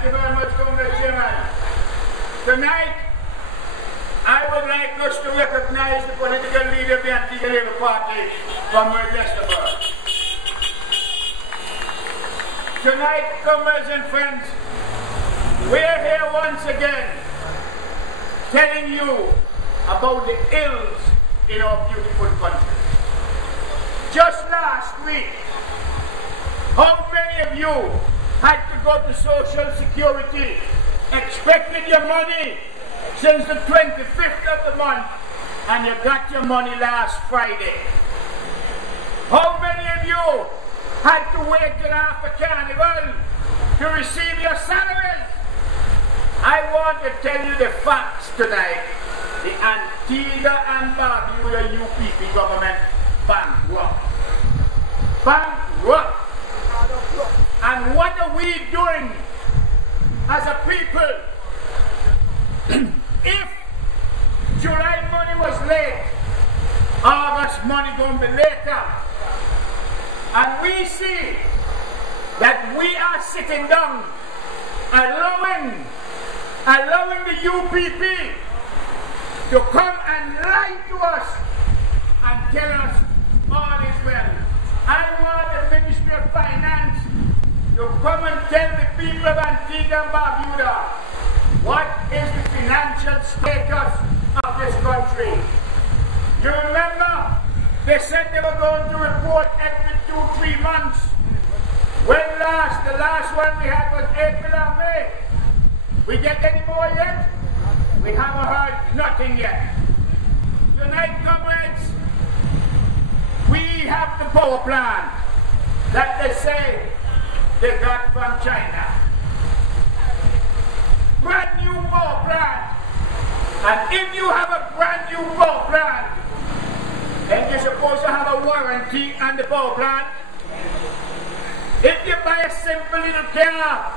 Thank you very much, Comrade Chairman. Tonight, I would like us to recognize the political leader of the Antigua Labour Party, Comrade Westerberg. Tonight, comrades and friends, we are here once again telling you about the ills in our beautiful country. Just last week, how many of you had to go to Social Security, expected your money since the 25th of the month, and you got your money last Friday? How many of you had to wait till after Carnival to receive your salaries? I want to tell you the facts tonight. The Antigua and Barbuda UPP government bankrupt. Bankrupt. And what are we doing as a people? If July money was late, August money going to be later. And we see that we are sitting down allowing the UPP to come and lie to us and tell us all is well. I want the Ministry of Finance to come and tell the people of Antigua and Barbuda what is the financial status of this country. You remember, they said they were going to report every 2-3 months. When the last one we had was April or May. We get any more yet? We haven't heard nothing yet. Tonight, comrades, we have the power plant that they say they got from China. Brand new power plant. And if you have a brand new power plant, then you're supposed to have a warranty on the power plant. If you buy a simple little car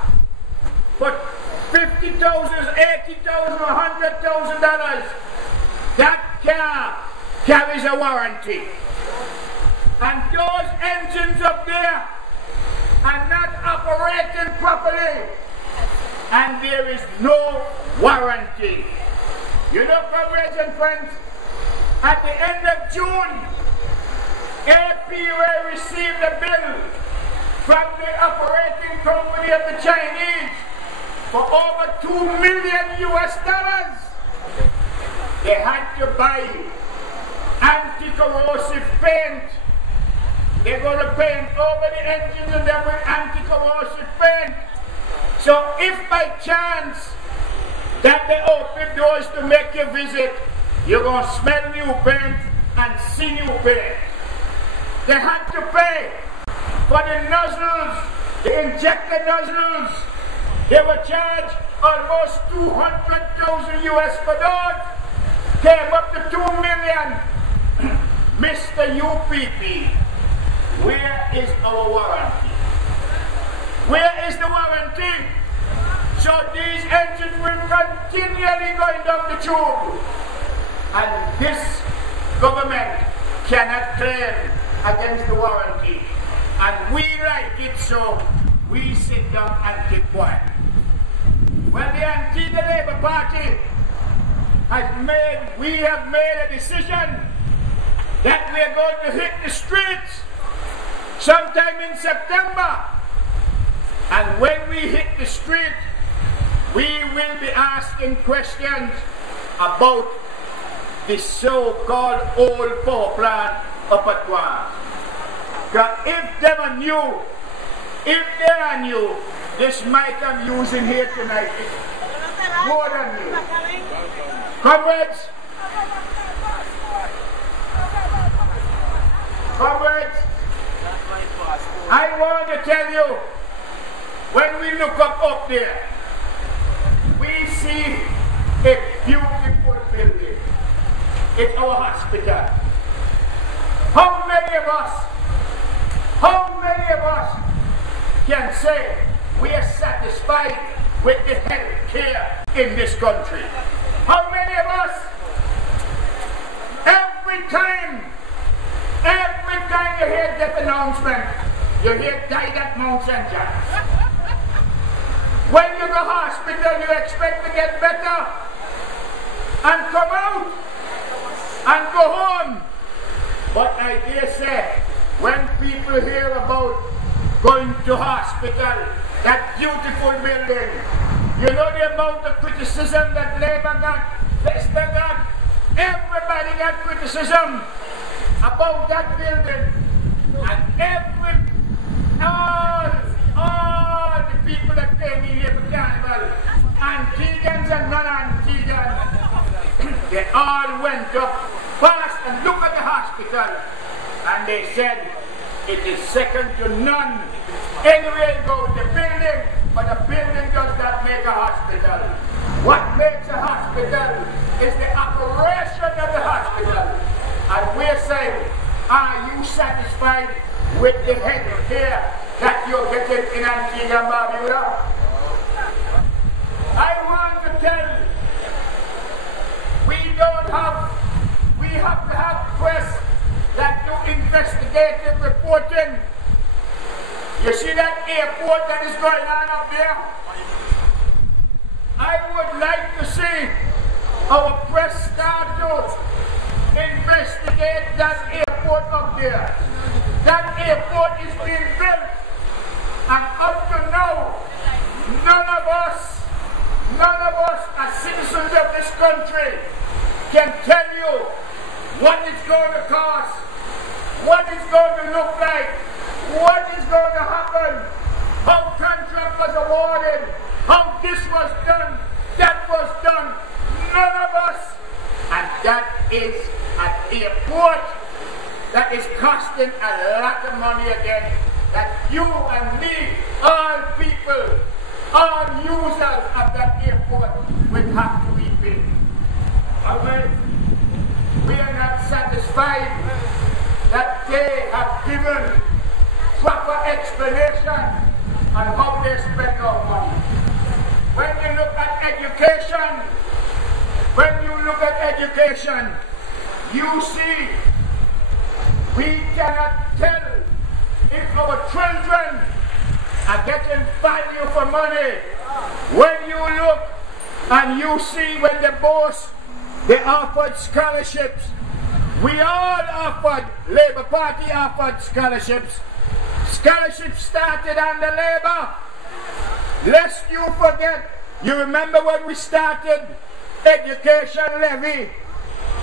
for $50,000, $80,000, $100,000, that car carries a warranty. And those engines up there are not operating properly, and there is no warranty. You know, comrades and friends, at the end of June, A.L.P will receive a bill from the operating company of the Chinese for over $2 million US. They had to buy anti-corrosive paint. They're going to paint over the engines and then with anti-corrosive paint. So if by chance that they open doors to make you visit, you're going to smell new paint and see new paint. They had to pay for the nozzles, the injector nozzles. They were charged almost $200,000 US for those. Came up to $2 million. Mr. UPP, where is our warranty? Where is the warranty? So these engines will continually going down the tube. And this government cannot claim against the warranty. And we like it, so we sit down and keep quiet. Well, the Antigua Labour Party we have made a decision that we are going to hit the streets sometime in September. And when we hit the street, we will be asking questions about the so-called old power plant up at Guam. Because if they are new, this mic I'm using here tonight is more than new. Comrades, I want to tell you, when we look up there, we see a beautiful building. It's our hospital. How many of us can say we are satisfied with the health care in this country? How many of us, every time you hear death announcement, you hear died at Mount St. John. When you go to hospital, you expect to get better and come out and go home. But I dare say, when people hear about going to hospital, that beautiful building, you know the amount of criticism that Labour got, Leicester got, everybody got criticism about that building. And all the people that came in here for carnival, Antiguans and non-Antiguans, they all went up fast and looked at the hospital, and they said, it is second to none. Anywhere you go, the building, but the building does not make a hospital. What makes a hospital is the operation of the hospital. And we're saying, are you satisfied with the health care that you're getting in Antigua and Barbuda? I want to tell you, we have to have press that do investigative reporting. You see that airport that is going on up there? I would like to see our press start to investigate that airport up there. That airport is being built, and up to now, none of us as citizens of this country can tell you what it's going to cost, what it's going to look like, what is going to happen, how contract was awarded, how this was done, that was done. None of us. And that is an airport that is costing a lot of money again, that you and me, all people, all users of that airport will have to be paid. Alright? We are not satisfied that they have given proper explanation on how they spend our money. When you look at education, you see we cannot tell if our children are getting value for money. When you look and you see when the boss, they offered scholarships. We all offered, Labour Party offered scholarships. Scholarships started under Labour. Lest you forget, you remember when we started education levy?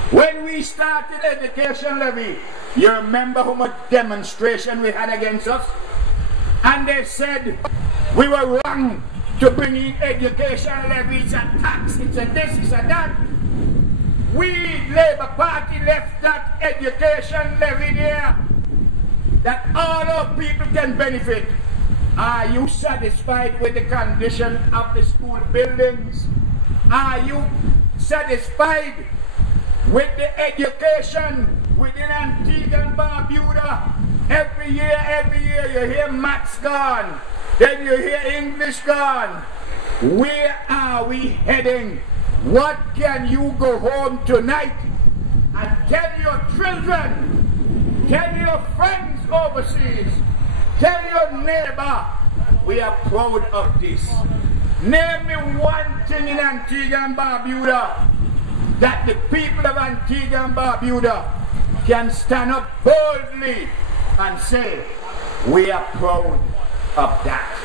When we started education levy, you remember how much demonstration we had against us? And they said we were wrong to bring in education levy, it's a tax, it's a this, it's a that. We, Labour Party, left that education levy there, that all our people can benefit. Are you satisfied with the condition of the school buildings? Are you satisfied with the education within Antigua and Barbuda? Every year you hear maths gone, then you hear English gone. Where are we heading? What can you go home tonight and tell your children, tell your friends overseas, tell your neighbor, we are proud of this. Name me one thing in Antigua and Barbuda that the people of Antigua and Barbuda can stand up boldly and say, we are proud of that.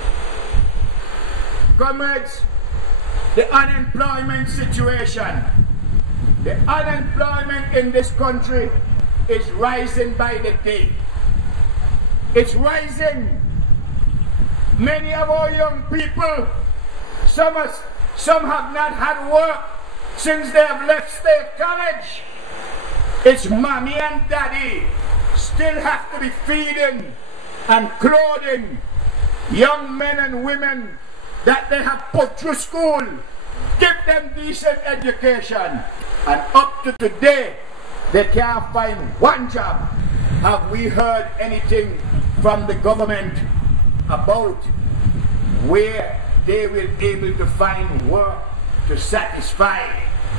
Comrades, the unemployment situation, the unemployment in this country is rising by the day. It's rising. Many of our young people, some have not had work since they have left state college. It's mommy and daddy still have to be feeding and clothing young men and women that they have put through school. Give them decent education. And up to today, they can't find one job. Have we heard anything from the government about where they will be able to find work to satisfy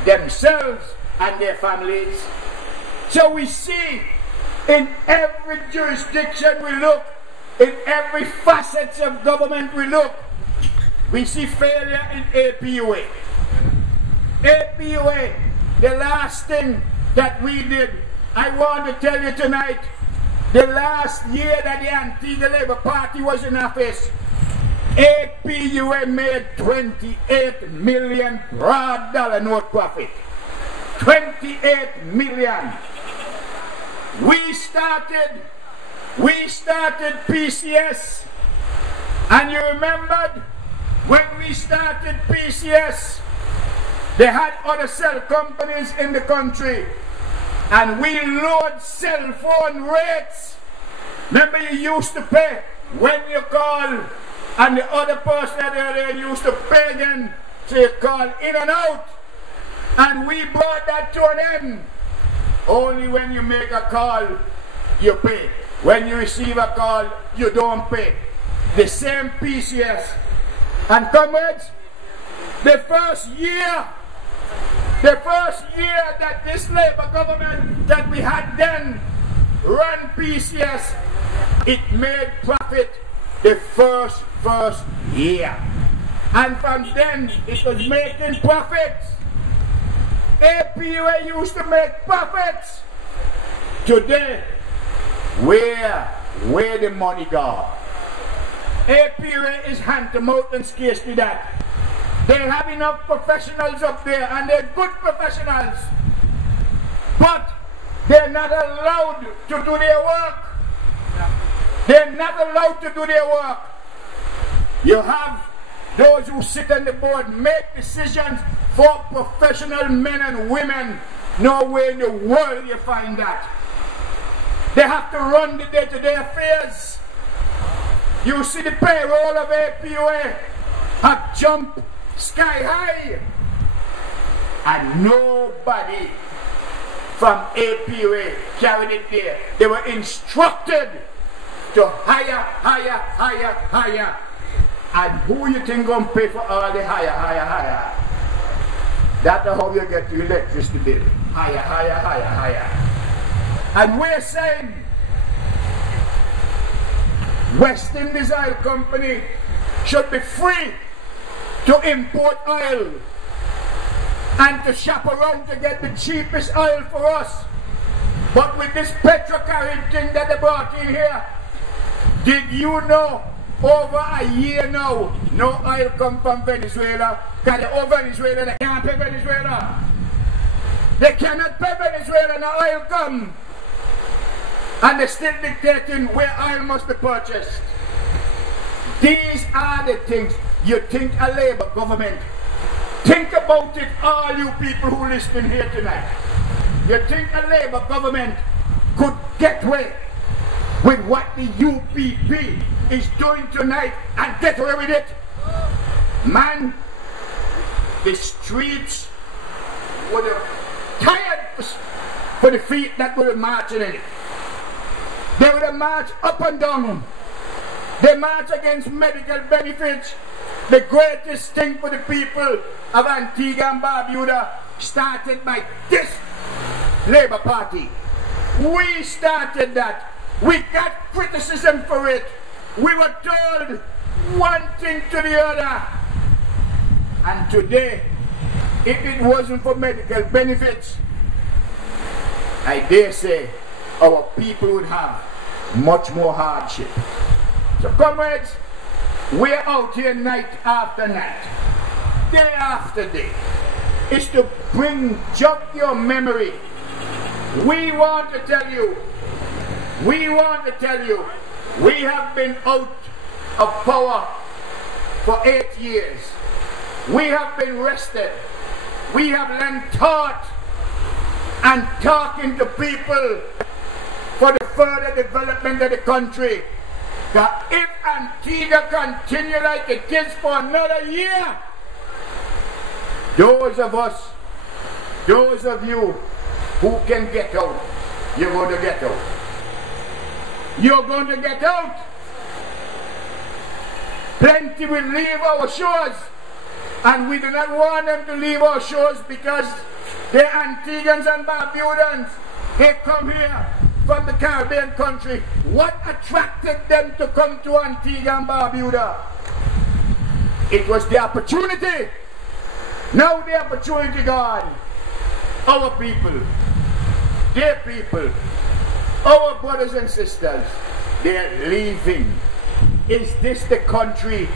themselves and their families? So we see in every jurisdiction we look, in every facet of government we look, we see failure in APUA. APUA, the last thing that we did, I want to tell you tonight, the last year that the Antigua Labour Party was in office, APUA made $28 million broad dollar note profit. 28 million. We started PCS, and you remembered when we started PCS, they had other cell companies in the country, and we lowered cell phone rates. Remember, you used to pay when you call, and the other person there used to pay again, so you call in and out. And we brought that to an end. Only when you make a call, you pay. When you receive a call, you don't pay. The same PCS. And comrades, the first year that this Labour government that we had then run PCS, it made profit the first year. And from then, it was making profits. APUA used to make profits. Today, where the money go? APUA is hand to mouth and scarcely that. They have enough professionals up there, and they're good professionals, but they're not allowed to do their work. They're not allowed to do their work. You have those who sit on the board make decisions for professional men and women. Nowhere in the world you find that. They have to run the day-to-day affairs. You see the payroll of APUA have jumped sky high, and nobody from APUA carried it there. They were instructed to hire. And who you think gonna pay for all the higher? That's how you get your electricity bill. Higher. And we're saying West Indies Oil Company should be free to import oil and to shop around to get the cheapest oil for us. But with this petrocarrier thing that they brought in here, did you know over a year now, no oil come from Venezuela? Because they owe Venezuela, they can't pay Venezuela. They cannot pay Venezuela, no oil come. And they're still dictating where oil must be purchased. These are the things. You think a Labour government, think about it, all you people who listen here tonight. You think a Labour government could get away with what the UPP is doing tonight and get away with it? Man, the streets would have tired for the feet that would have marched in it. They would have marched up and down. They marched against medical benefits. The greatest thing for the people of Antigua and Barbuda started by this Labour Party. We started that. We got criticism for it. We were told one thing to the other. And today, if it wasn't for medical benefits, I dare say our people would have much more hardship. So comrades, we're out here night after night, day after day. It's to jog your memory. We want to tell you, we have been out of power for 8 years. We have been rested. We have learned thought and talking to people for the further development of the country. That if Antigua continue like it is for another year, those of us, those of you who can get out, you're going to get out. You're going to get out. Plenty will leave our shores, and we do not want them to leave our shores because they're Antiguans and Barbudans. They come here from the Caribbean country. What attracted them to come to Antigua and Barbuda? It was the opportunity. Now the opportunity gone. Our people, their people, our brothers and sisters, they're leaving. Is this the country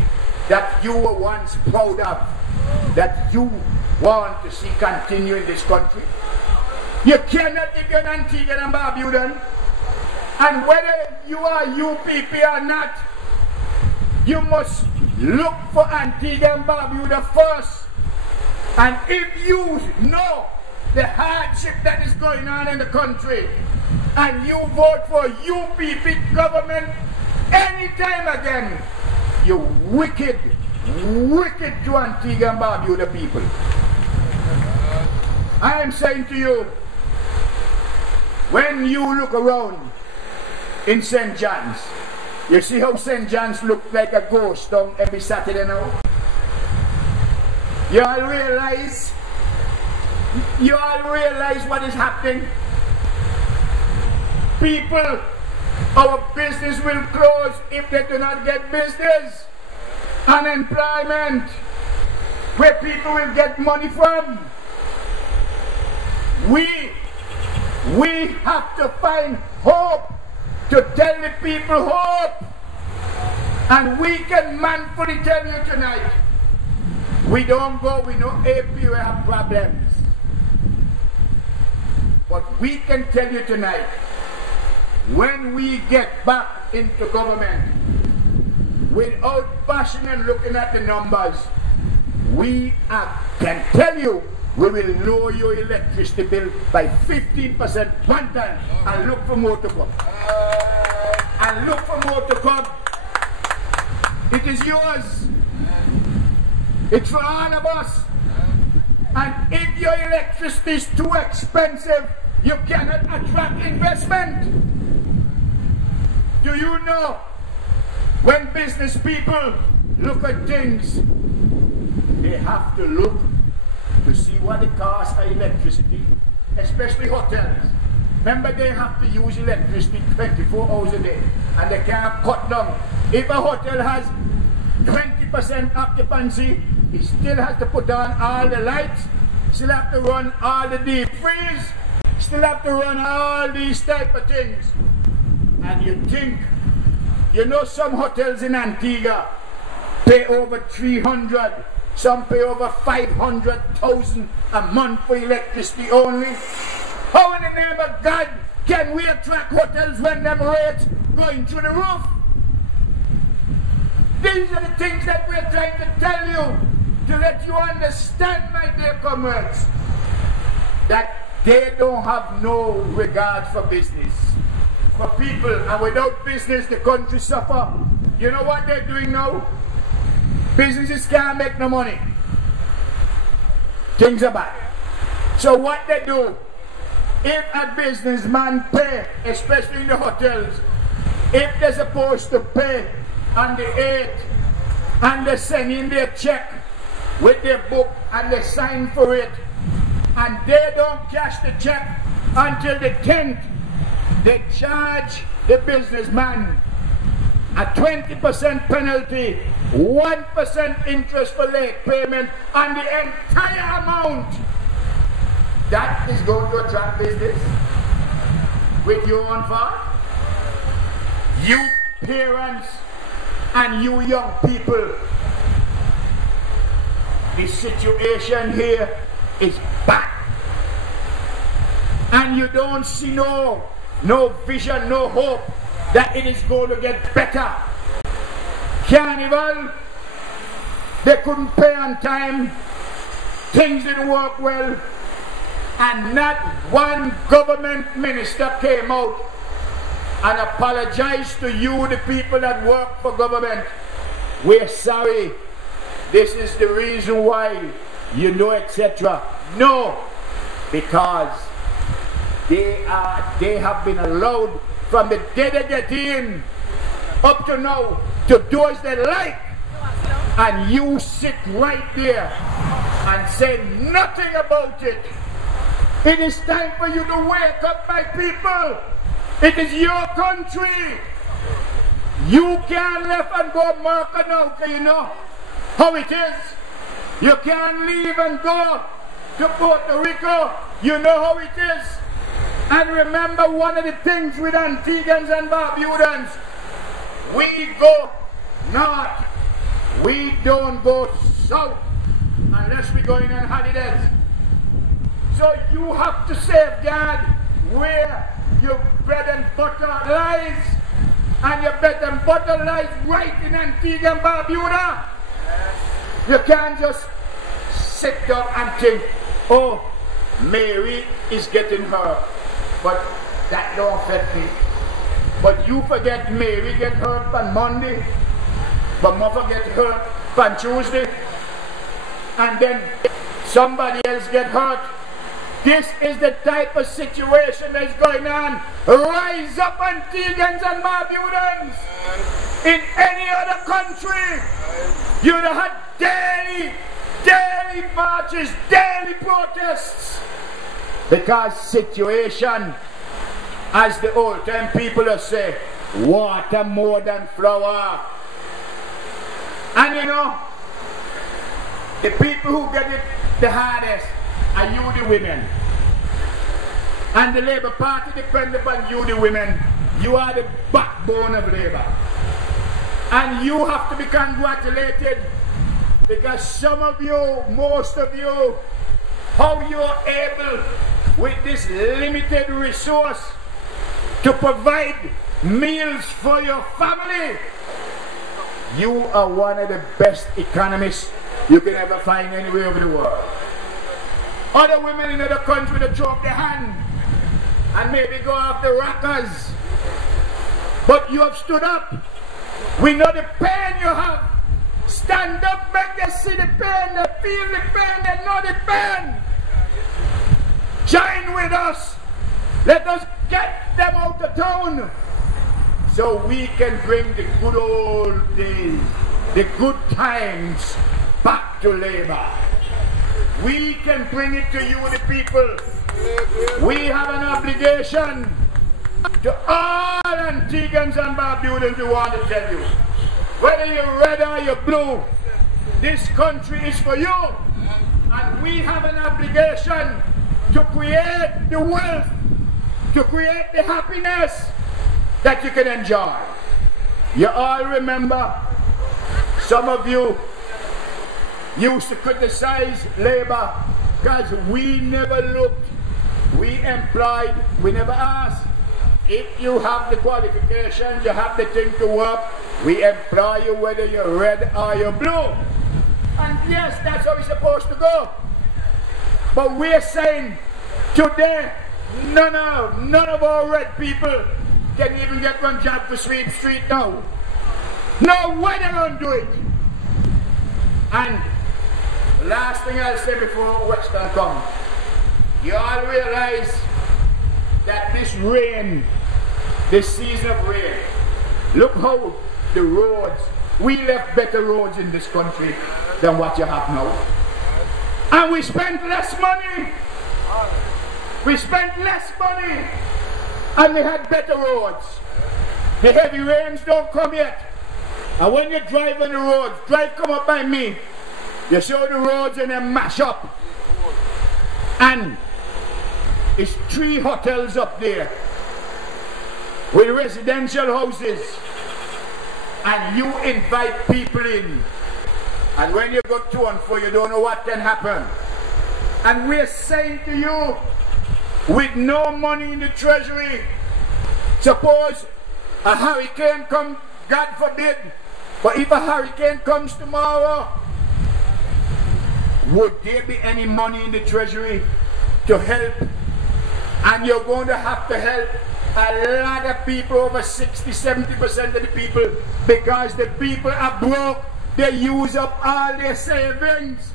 that you were once proud of? That you want to see continue in this country? You cannot live in Antigua and Barbuda. And whether you are UPP or not, you must look for Antigua and Barbuda first. And if you know the hardship that is going on in the country, and you vote for UPP government anytime again, you wicked, wicked to Antigua and Barbuda people. I am saying to you, when you look around in St. John's, you see how St. John's look like a ghost town every Saturday now? You all realize what is happening? People, our business will close if they do not get business. Unemployment, where people will get money from. We have to find hope, to tell the people hope. And we can manfully tell you tonight, we don't go, we know A.P. we have problems. But we can tell you tonight, when we get back into government, without bashing and looking at the numbers, can tell you, we will lower your electricity bill by 15% one time, and look for more to come. And look for more to come. It is yours. It's for all of us. And if your electricity is too expensive, you cannot attract investment. Do you know, when business people look at things, they have to look to see what the cost of electricity, especially hotels. Remember, they have to use electricity 24 hours a day, and they can't cut down. If a hotel has 20% occupancy, he still has to put on all the lights, still have to run all the deep freeze, still have to run all these type of things. And you think, you know, some hotels in Antigua pay over 300, some pay over 500,000 a month for electricity only. How in the name of God can we attract hotels when them rates going through the roof? These are the things that we're trying to tell you, to let you understand, my dear comrades, that they don't have no regard for business, for people, and without business the country suffer. You know what they're doing now? Businesses can't make no money. Things are bad. So what they do, if a businessman pay, especially in the hotels, if they're supposed to pay on the 8th, and they send in their check with their book and they sign for it, and they don't cash the check until the 10th, they charge the businessman a 20% penalty, 1% interest for late payment on the entire amount. That is going to attract business with your own fault. You parents and you young people, the situation here is bad. And you don't see no vision, no hope that it is going to get better. Carnival, they couldn't pay on time, things didn't work well, and not one government minister came out and apologized to you, the people that work for government. We're sorry, this is the reason why, you know, etc. No, because they have been allowed from the day they get in up to now to do as they like, and you sit right there and say nothing about it. It is time for you to wake up, my people. It is your country. You can't left and go America now, you know. how it is. You can't leave and go to Puerto Rico. You know how it is. And remember one of the things with Antiguans and Barbudans, we go north. We don't go south unless we're going on holidays. So you have to safeguard where your bread and butter lies. And your bread and butter lies right in Antigua and Barbuda. You can't just sit down and think, oh, Mary is getting hurt. But that don't affect me. But you forget Mary get hurt on Monday. But mother get hurt on Tuesday. And then somebody else get hurt. This is the type of situation that's going on. Rise up, Antiguans and Barbudans. In any other country, you'd have had daily marches, daily protests. Because situation, as the old time people will say, water more than flour. And you know, the people who get it the hardest are you, the women. And the Labour Party depends upon you, the women. You are the backbone of Labour. And you have to be congratulated, because some of you, most of you, how you are able with this limited resource to provide meals for your family. You are one of the best economists you can ever find anywhere over the world. Other women in other countries that throw up their hand and maybe go off the rockers. But you have stood up. We know the pain you have. Stand up, make them see the pain, they feel the pain, they know the pain. Join with us. Let us get them out of town so we can bring the good old days, the good times back to Labour. We can bring it to you, the people. We have an obligation to all Antiguans and Barbudans who want to tell you, whether you're red or you're blue, this country is for you. And we have an obligation to create the wealth, to create the happiness that you can enjoy. You all remember, some of you used to criticize Labour because we never looked, we employed, we never asked. If you have the qualifications, you have the thing to work, we employ you whether you're red or you're blue. And yes, that's how it's supposed to go. But we're saying today, none of our red people can even get one job for Sweet Street now. No way they're going to do it. And the last thing I'll say before Western comes, you all realize that this rain, this season of rain, look how the roads, we left better roads in this country than what you have now. And we spent less money. We spent less money. And we had better roads. The heavy rains don't come yet. And when you drive on the roads, come up by me, you show the roads and they mash up. And it's 3 hotels up there with residential houses. And you invite people in. And when you go to and fro, you don't know what can happen. And we're saying to you, with no money in the treasury, suppose a hurricane comes, God forbid, but if a hurricane comes tomorrow, would there be any money in the treasury to help? And you're going to have to help a lot of people, over 60-70% of the people, because the people are broke. They use up all their savings.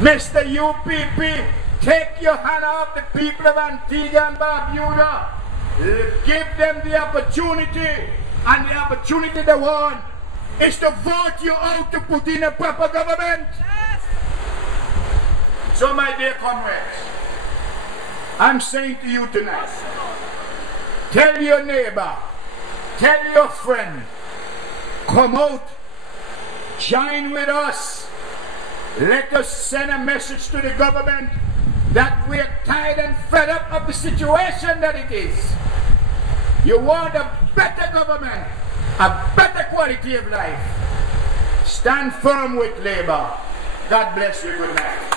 Mr. UPP, take your hand off the people of Antigua and Barbuda. Give them the opportunity, and the opportunity they want is to vote you out to put in a proper government. Yes. So my dear comrades, I'm saying to you tonight, tell your neighbor, tell your friend, come out, join with us Let us send a message to the government that we are tired and fed up of the situation that it is. You want a better government, a better quality of life. Stand firm with Labour. God bless you. Good night.